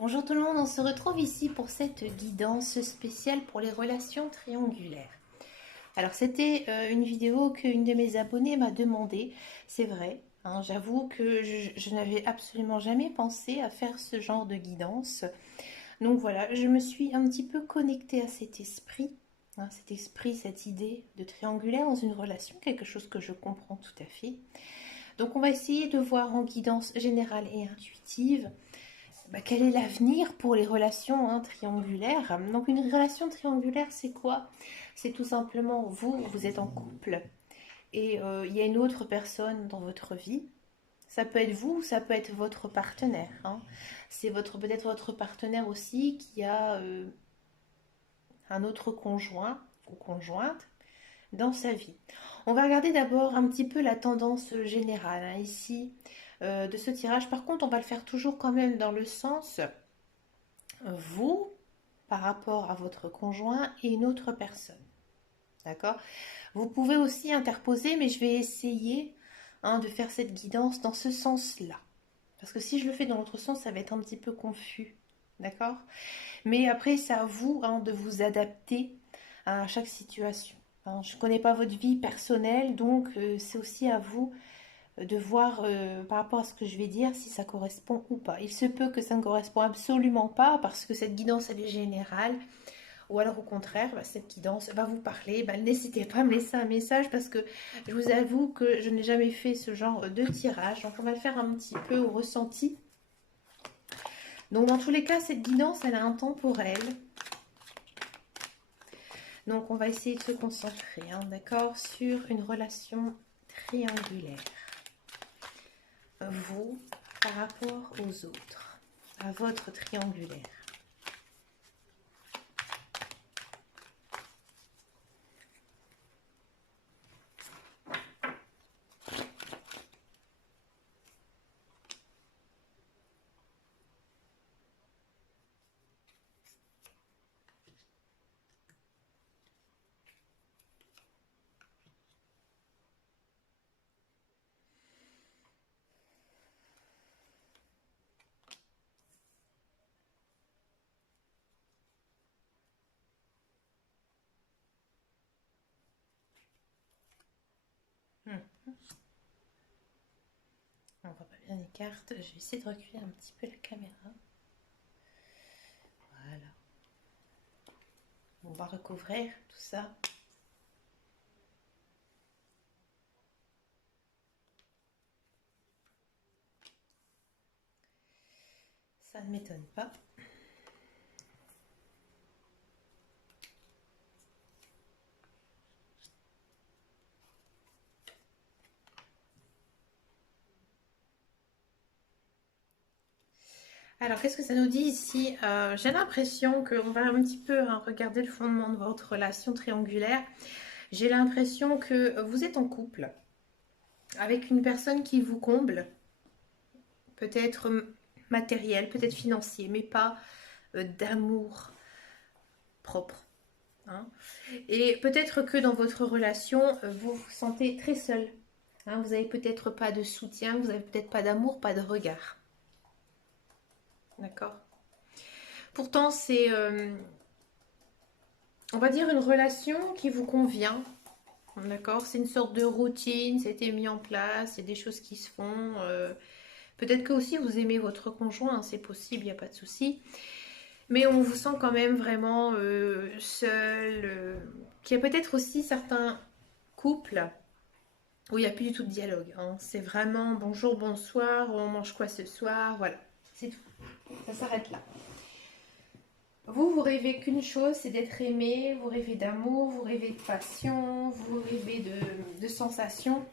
Bonjour tout le monde, on se retrouve ici pour cette guidance spéciale pour les relations triangulaires. Alors c'était une vidéo qu'une de mes abonnées m'a demandé, c'est vrai, hein, j'avoue que je n'avais absolument jamais pensé à faire ce genre de guidance. Donc voilà, je me suis un petit peu connectée à cet esprit, hein, cette idée de triangulaire dans une relation, quelque chose que je comprends tout à fait. Donc on va essayer de voir en guidance générale et intuitive quel est l'avenir pour les relations triangulaires. Donc une relation triangulaire, c'est quoi? C'est tout simplement vous êtes en couple et il y a une autre personne dans votre vie. Ça peut être vous, ça peut être votre partenaire, hein. C'est peut-être votre partenaire aussi qui a un autre conjoint ou conjointe dans sa vie. On va regarder d'abord un petit peu la tendance générale, hein, ici de ce tirage. Par contre, on va le faire toujours quand même dans le sens vous par rapport à votre conjoint et une autre personne. D'accord? Vous pouvez aussi interposer, mais je vais essayer de faire cette guidance dans ce sens-là. Parce que si je le fais dans l'autre sens, ça va être un petit peu confus. D'accord? Mais après, c'est à vous de vous adapter à chaque situation. Je ne connais pas votre vie personnelle, donc c'est aussi à vous de voir par rapport à ce que je vais dire si ça correspond ou pas. Il se peut que ça ne correspond absolument pas parce que cette guidance elle est générale, ou alors au contraire cette guidance va vous parler. N'hésitez pas à me laisser un message parce que je vous avoue que je n'ai jamais fait ce genre de tirage, donc on va le faire un petit peu au ressenti. Donc dans tous les cas cette guidance elle est intemporelle, donc on va essayer de se concentrer, d'accord, sur une relation triangulaire. Vous par rapport aux autres, à votre triangulaire. On voit pas bien les cartes. Je vais essayer de reculer un petit peu la caméra. Voilà. On va recouvrir tout ça. Ça ne m'étonne pas. Alors, qu'est-ce que ça nous dit ici? J'ai l'impression qu'on va un petit peu regarder le fondement de votre relation triangulaire. J'ai l'impression que vous êtes en couple avec une personne qui vous comble, peut-être matériel, peut-être financier, mais pas d'amour propre, hein. Et peut-être que dans votre relation, vous vous sentez très seul, hein. Vous n'avez peut-être pas de soutien, vous n'avez peut-être pas d'amour, pas de regard. D'accord? Pourtant, c'est, on va dire, une relation qui vous convient. D'accord? C'est une sorte de routine, c'était mis en place, il y a des choses qui se font. Peut-être que aussi vous aimez votre conjoint, hein, c'est possible, il n'y a pas de souci. Mais on vous sent quand même vraiment seul. Qu'il y a peut-être aussi certains couples où il n'y a plus du tout de dialogue, hein. C'est vraiment bonjour, bonsoir, on mange quoi ce soir, voilà. C'est tout. Ça s'arrête là. Vous rêvez qu'une chose, c'est d'être aimé, vous rêvez d'amour, vous rêvez de passion, vous rêvez de sensations.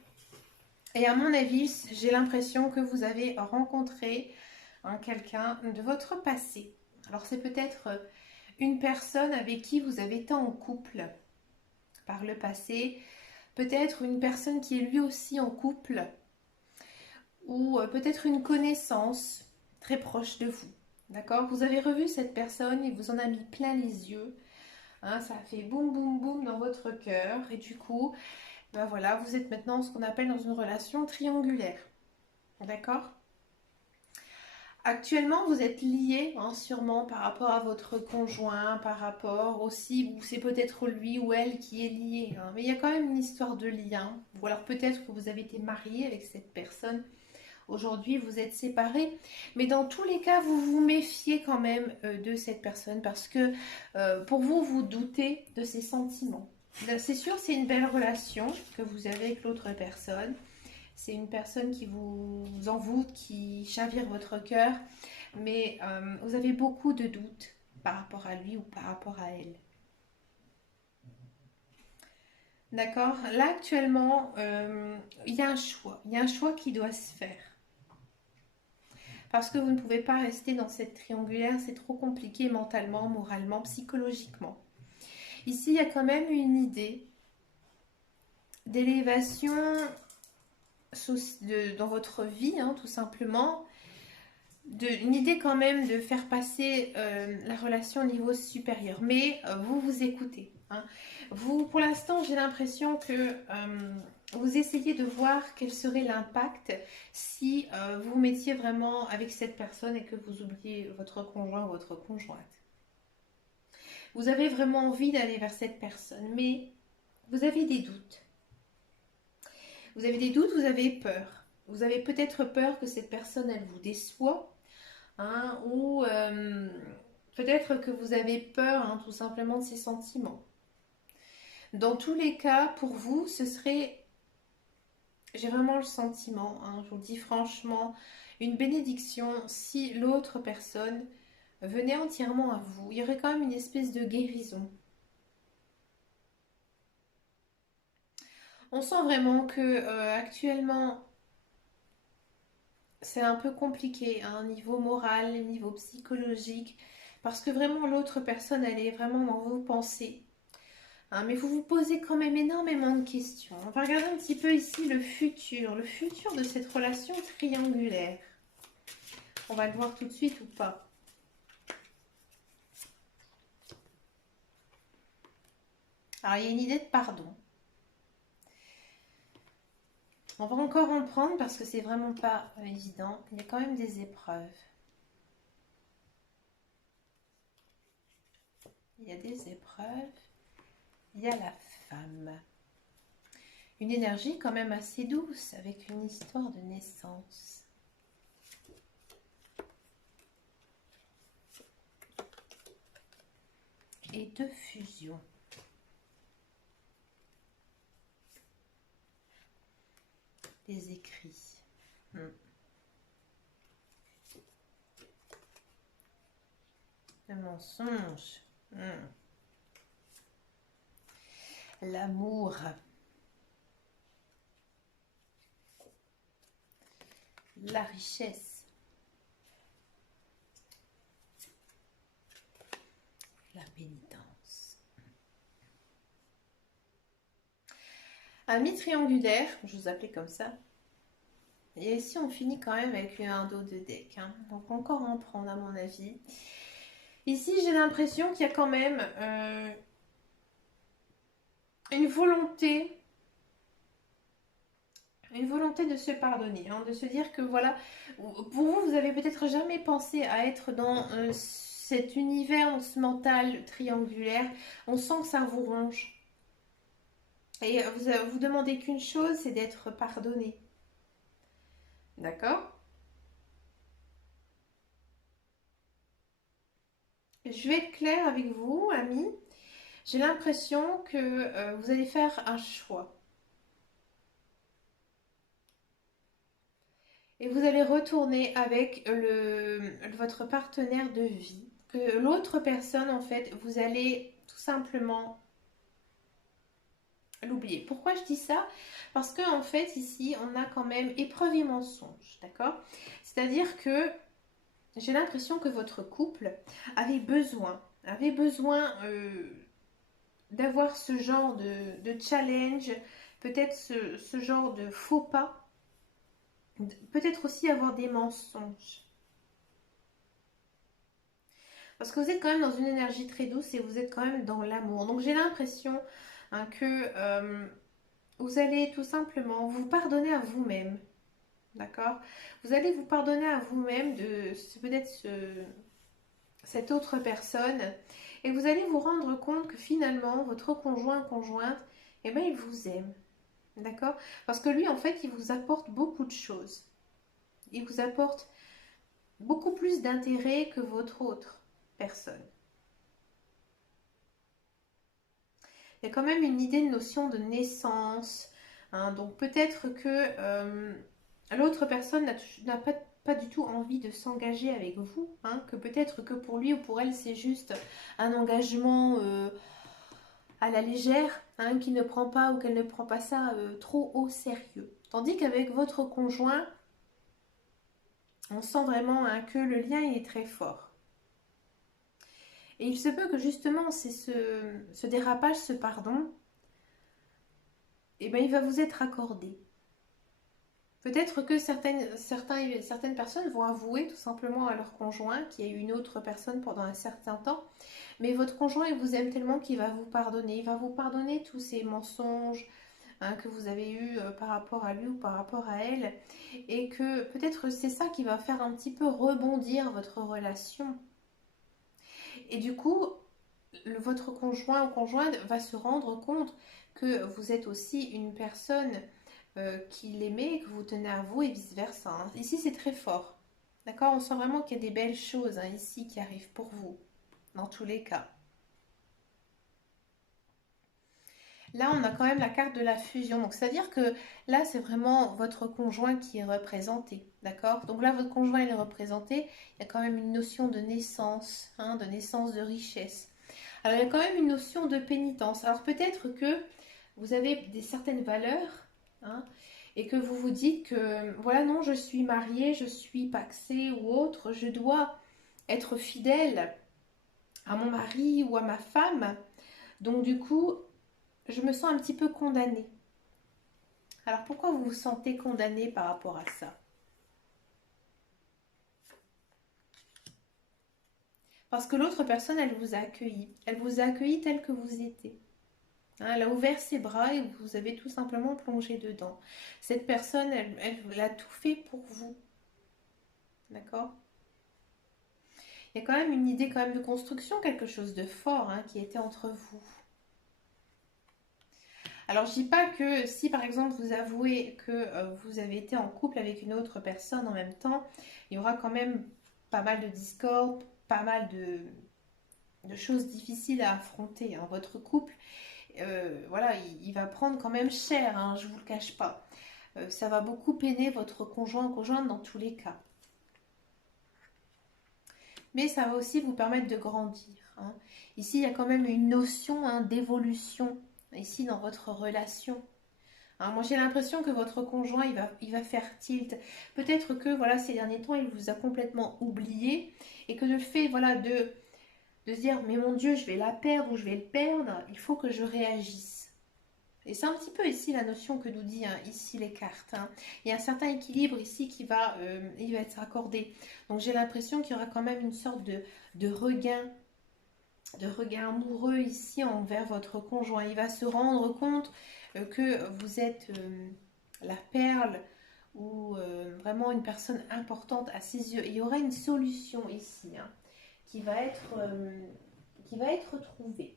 Et à mon avis, j'ai l'impression que vous avez rencontré quelqu'un de votre passé. Alors c'est peut-être une personne avec qui vous avez été en couple par le passé, peut-être une personne qui est lui aussi en couple, ou peut-être une connaissance très proche de vous. D'accord? Vous avez revu cette personne et vous en a mis plein les yeux. Hein, ça a fait boum boum boum dans votre cœur. Et du coup, voilà, vous êtes maintenant ce qu'on appelle dans une relation triangulaire. D'accord? Actuellement, vous êtes lié, hein, sûrement par rapport à votre conjoint, par rapport aussi, ou c'est peut-être lui ou elle qui est lié, hein, mais il y a quand même une histoire de lien. Ou alors peut-être que vous avez été marié avec cette personne. Aujourd'hui, vous êtes séparés, mais dans tous les cas, vous vous méfiez quand même de cette personne parce que pour vous, vous doutez de ses sentiments. C'est sûr, c'est une belle relation que vous avez avec l'autre personne. C'est une personne qui vous envoûte, qui chavire votre cœur, mais vous avez beaucoup de doutes par rapport à lui ou par rapport à elle. D'accord? Là, actuellement, il y a un choix. Il y a un choix qui doit se faire. Parce que vous ne pouvez pas rester dans cette triangulaire, c'est trop compliqué mentalement, moralement, psychologiquement. Ici, il y a quand même une idée d'élévation dans votre vie, hein, tout simplement. Une idée quand même de faire passer la relation au niveau supérieur. Mais vous vous écoutez. Hein. Vous, pour l'instant, j'ai l'impression que vous essayez de voir quel serait l'impact si vous mettiez vraiment avec cette personne et que vous oubliez votre conjoint ou votre conjointe. Vous avez vraiment envie d'aller vers cette personne, mais vous avez des doutes. Vous avez des doutes, vous avez peur. Vous avez peut-être peur que cette personne, elle vous déçoit. Hein, ou peut-être que vous avez peur, hein, tout simplement, de ses sentiments. Dans tous les cas, pour vous, ce serait, j'ai vraiment le sentiment, hein, je vous le dis franchement, une bénédiction si l'autre personne venait entièrement à vous. Il y aurait quand même une espèce de guérison. On sent vraiment que actuellement, c'est un peu compliqué, hein, niveau moral, niveau psychologique, parce que vraiment l'autre personne, elle est vraiment dans vos pensées. Hein, mais vous vous posez quand même énormément de questions. On va regarder un petit peu ici le futur de cette relation triangulaire. On va le voir tout de suite ou pas. Alors, il y a une idée de pardon. On va encore en prendre parce que c'est vraiment pas évident. Il y a quand même des épreuves. Il y a des épreuves. Il y a la femme. Une énergie quand même assez douce avec une histoire de naissance. Et de fusion. Des écrits. Le mensonge. L'amour. La richesse. La pénitence. Un mi-triangulaire, je vous appelais comme ça. Et ici, on finit quand même avec un dos de deck. Hein. Donc, encore en prendre, à mon avis. Ici, j'ai l'impression qu'il y a quand même une volonté de se pardonner. Hein, de se dire que, voilà, pour vous, vous avez peut-être jamais pensé à être dans cet univers mental triangulaire. On sent que ça vous ronge. Et vous demandez qu'une chose, c'est d'être pardonné. D'accord? Je vais être claire avec vous, amis. J'ai l'impression que vous allez faire un choix. Et vous allez retourner avec votre partenaire de vie. Que l'autre personne, en fait, vous allez tout simplement l'oublier. Pourquoi je dis ça? Parce que en fait, ici, on a quand même épreuve et mensonge. D'accord? C'est-à-dire que j'ai l'impression que votre couple avait besoin d'avoir ce genre de challenge, peut-être ce genre de faux pas, peut-être aussi avoir des mensonges. Parce que vous êtes quand même dans une énergie très douce et vous êtes quand même dans l'amour. Donc j'ai l'impression hein, que vous allez tout simplement vous pardonner à vous-même. d'accord? Vous allez vous pardonner à vous-même de peut-être cette autre personne et vous allez vous rendre compte que finalement, votre conjoint, conjointe, eh ben, il vous aime, d'accord? Parce que lui, en fait, il vous apporte beaucoup de choses. Il vous apporte beaucoup plus d'intérêt que votre autre personne. Il y a quand même une idée de notion de naissance, hein, donc peut-être que l'autre personne n'a pas du tout envie de s'engager avec vous, hein, que peut-être que pour lui ou pour elle c'est juste un engagement à la légère, hein, qui ne prend pas ou qu'elle ne prend pas ça trop au sérieux. Tandis qu'avec votre conjoint, on sent vraiment, hein, que le lien est très fort. Et il se peut que justement c'est ce dérapage, ce pardon, eh ben, il va vous être accordé. Peut-être que certaines personnes vont avouer tout simplement à leur conjoint qu'il y a eu une autre personne pendant un certain temps, mais votre conjoint il vous aime tellement qu'il va vous pardonner. Il va vous pardonner tous ces mensonges, hein, que vous avez eus par rapport à lui ou par rapport à elle, et que peut-être c'est ça qui va faire un petit peu rebondir votre relation. Et du coup, votre conjoint ou conjointe va se rendre compte que vous êtes aussi une personne qui l'aimait, que vous tenez à vous et vice-versa, hein. Ici, c'est très fort. D'accord? On sent vraiment qu'il y a des belles choses, hein, ici qui arrivent pour vous, dans tous les cas. Là, on a quand même la carte de la fusion. Donc, c'est-à-dire que là, c'est vraiment votre conjoint qui est représenté. D'accord? Donc là, votre conjoint il est représenté. Il y a quand même une notion de naissance, hein, de naissance de richesse. Alors, il y a quand même une notion de pénitence. Alors, peut-être que vous avez certaines valeurs, hein, et que vous vous dites que, voilà, non, je suis mariée, je suis pacsée ou autre, je dois être fidèle à mon mari ou à ma femme. Donc, du coup, je me sens un petit peu condamnée. Alors, pourquoi vous vous sentez condamnée par rapport à ça? Parce que l'autre personne, elle vous a accueilli. Elle vous a accueilli tel que vous étiez. Hein, elle a ouvert ses bras et vous avez tout simplement plongé dedans. Cette personne, elle a tout fait pour vous. D'accord? Il y a quand même une idée quand même de construction, quelque chose de fort, hein, qui était entre vous. Alors, je dis pas que si par exemple vous avouez que vous avez été en couple avec une autre personne en même temps, il y aura quand même pas mal de discorde, pas mal de choses difficiles à affronter, hein. Votre couple, voilà, il va prendre quand même cher, hein, je vous le cache pas. Ça va beaucoup peiner votre conjoint ou conjointe dans tous les cas. Mais ça va aussi vous permettre de grandir, hein. Ici, il y a quand même une notion, hein, d'évolution, ici dans votre relation. Hein, moi, j'ai l'impression que votre conjoint, il va faire tilt. Peut-être que, voilà, ces derniers temps, il vous a complètement oublié et que le fait, voilà, de se dire, mais mon Dieu, je vais la perdre ou je vais le perdre, il faut que je réagisse. Et c'est un petit peu ici la notion que nous dit, hein, ici les cartes, hein. Il y a un certain équilibre ici il va être accordé. Donc j'ai l'impression qu'il y aura quand même une sorte de regain, de regain amoureux ici envers votre conjoint. Il va se rendre compte que vous êtes la perle ou vraiment une personne importante à ses yeux. Il y aura une solution ici, hein, qui va être trouvée.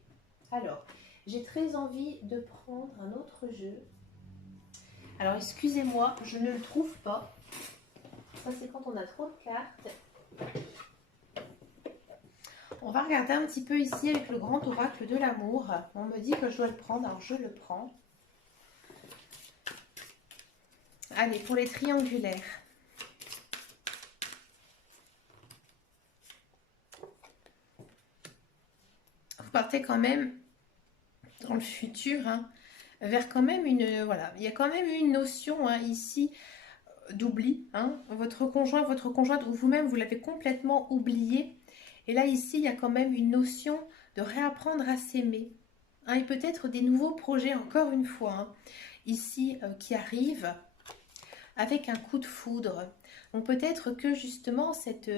Alors, j'ai très envie de prendre un autre jeu. Alors, excusez-moi, je ne le trouve pas. Ça, c'est quand on a trop de cartes. On va regarder un petit peu ici avec le grand oracle de l'amour. On me dit que je dois le prendre, alors je le prends. Allez, pour les triangulaires. Vous partez quand même dans le futur, hein, vers quand même voilà, il y a quand même une notion, hein, ici d'oubli, hein. Votre conjoint, votre conjointe ou vous-même, vous l'avez complètement oublié. Et là, ici, il y a quand même une notion de réapprendre à s'aimer, hein, et peut-être des nouveaux projets, encore une fois, hein, ici, qui arrivent avec un coup de foudre. Donc peut-être que justement cette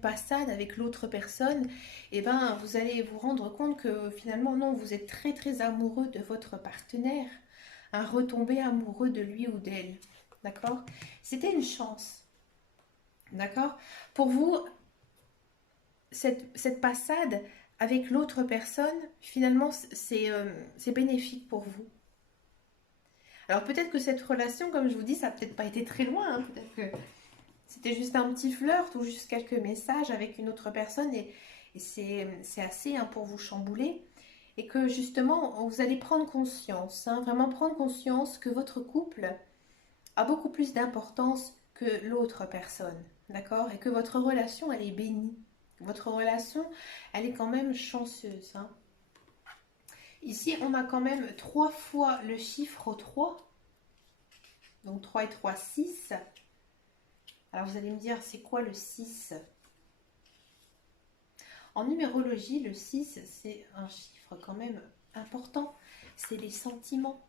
passade avec l'autre personne, eh ben, vous allez vous rendre compte que finalement non, vous êtes très très amoureux de votre partenaire, un retombé amoureux de lui ou d'elle. d'accord? C'était une chance, d'accord? Pour vous, cette passade avec l'autre personne, finalement, c'est bénéfique pour vous. Alors peut-être que cette relation, comme je vous dis, ça n'a peut-être pas été très loin, hein. Peut-être que c'était juste un petit flirt ou juste quelques messages avec une autre personne et c'est assez, hein, pour vous chambouler. Et que justement, vous allez prendre conscience, hein, vraiment prendre conscience que votre couple a beaucoup plus d'importance que l'autre personne, d'accord? Et que votre relation, elle est bénie. Votre relation, elle est quand même chanceuse, hein. Ici, on a quand même 3 fois le chiffre 3. Donc 3 et 3, 6. Alors vous allez me dire, c'est quoi le 6? En numérologie, le 6, c'est un chiffre quand même important. C'est les sentiments.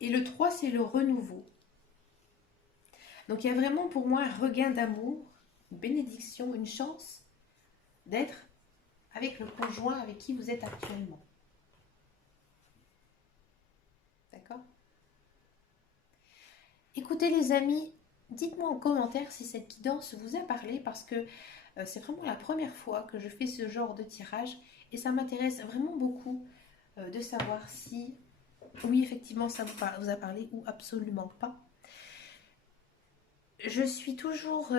Et le 3, c'est le renouveau. Donc il y a vraiment pour moi un regain d'amour, une bénédiction, une chance d'être avec le conjoint avec qui vous êtes actuellement. D'accord? Écoutez les amis, dites-moi en commentaire si cette guidance vous a parlé parce que c'est vraiment la première fois que je fais ce genre de tirage et ça m'intéresse vraiment beaucoup de savoir si, oui, effectivement, ça vous a parlé ou absolument pas. Je suis toujours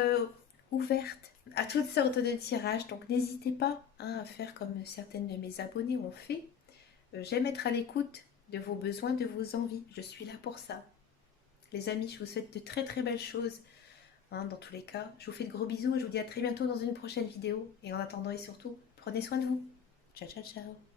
ouverte à toutes sortes de tirages, donc n'hésitez pas, hein, à faire comme certaines de mes abonnés ont fait. J'aime être à l'écoute de vos besoins, de vos envies. Je suis là pour ça. Les amis, je vous souhaite de très très belles choses, hein, dans tous les cas. Je vous fais de gros bisous et je vous dis à très bientôt dans une prochaine vidéo. Et en attendant et surtout, prenez soin de vous. Ciao, ciao, ciao.